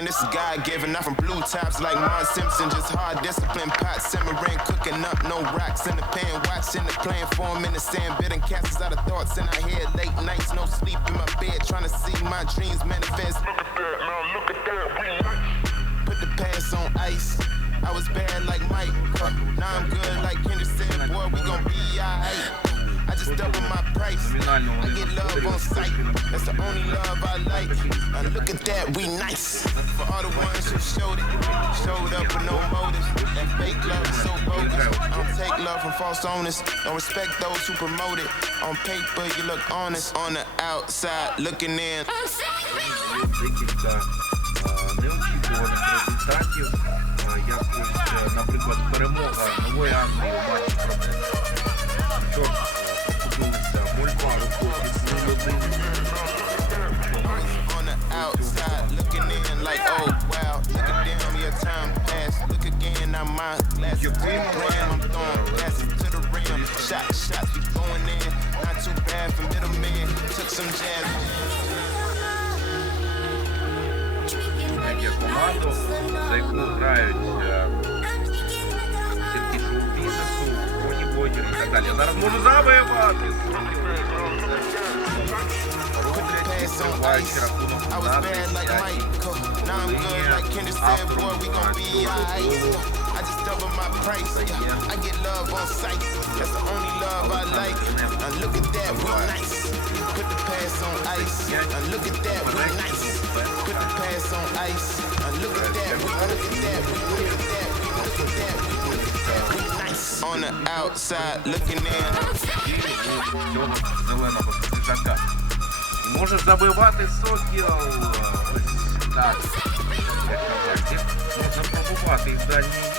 man, this is God given. Not from blue tops like Mark Simpson, just hard discipline. Pot simmering, cooking up, no rocks in the pan. Watching the playing form in the sand, bidding castles out of thoughts in our head. Late nights, no sleep in my bed, trying to see my dreams manifest. Look at that, now look at that, we Put the past on ice. I was bad like Mike, now I'm good like Kendrick said. Boy, we gon' be alright. I just double my price. I get love on sight. That's the only love I like. Now look at that, we nice. For all the ones who showed it, showed up with no motives. That fake love is so bogus. I don't take love from false owners. Don't respect those who promote it. On paper, you look honest. On the outside, looking in. декілька е, неочікуваних результатів. Е, Як ось, е, наприклад, перемога нової Англії again, now my glasses to the gram. I'm throwing passes to the rim. Shot, shots, we going in. Not too bad for middleman. Took some jazz. Є команду, за яку грають е, зірки шоу-бізнесу, Коні Бодір і так далі. Я зараз можу забивати. Роблять, відкриваючи рахунок I was на bad like 10-й Mike. Now I'm good like Kendrick said, boy, we gon' be alright. I just double my price. I get love on sight. That's the only love I like. Now look at that, we nice. Put the pass on ice. Now look at that, we nice. Put the pass on ice. Now look at that, we look at that, we look at that, we look at that, we look at that, we nice. On the outside, looking in. цього зеленого піджака. І може забивати сокіл. Ось так. Як на карті. Можна пробувати і в дальній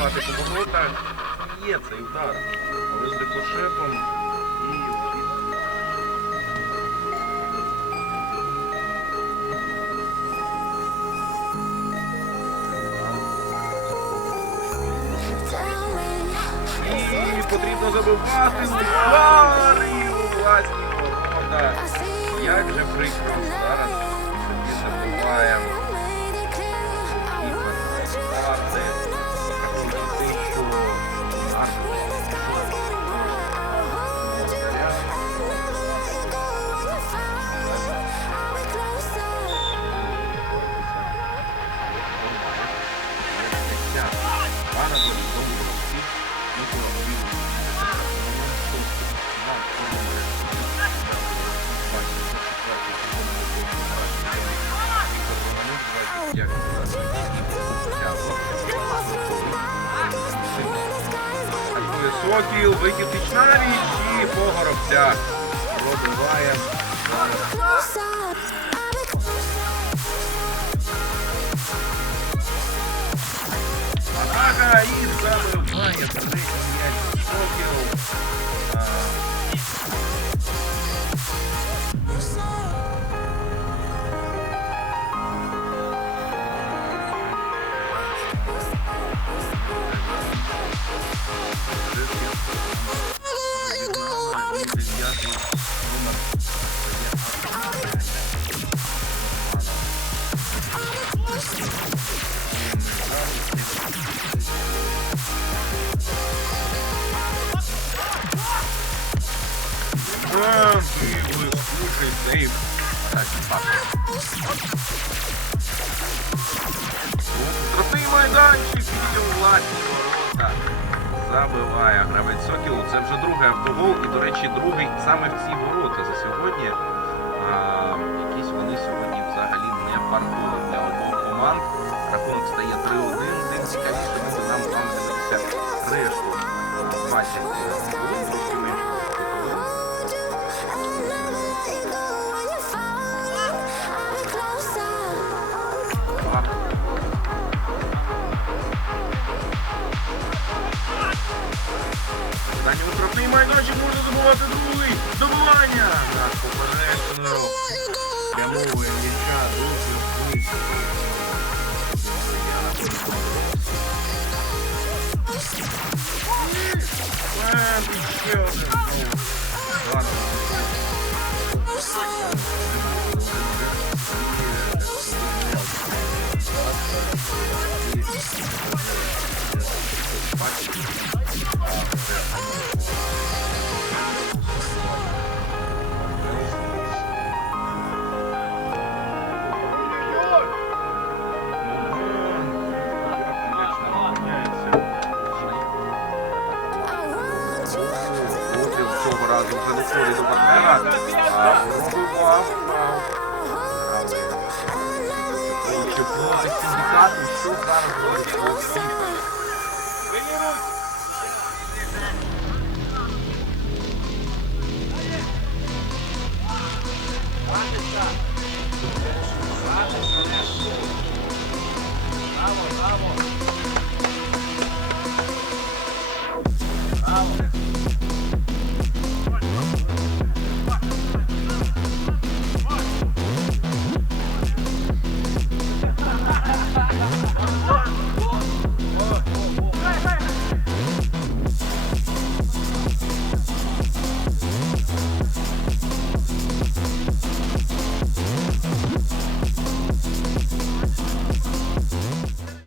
пробувати по воротах. Є цей удар. Але з рикошетом і І потрібно забивати удар і власні ворота. Як же прикро років викітичнарі і погоробця пробиває. Атака і забиває. Крутий майданчик і у власні ворота. Забиває гравець Сокілу. Це вже другий автогол. І, до речі, другий саме в ці ворота за сьогодні. А, якісь вони сьогодні взагалі не фартові для обох команд. Рахунок стає 3-1. Тим цікавіше буде нам вами дивитися решту а, матчів. Будемо трошки менше. атакувати другий! Добивання! Так, поперечною. Прямує м'яча дуже близько. Е, ще один. Ладно. Путін цього Що зараз робить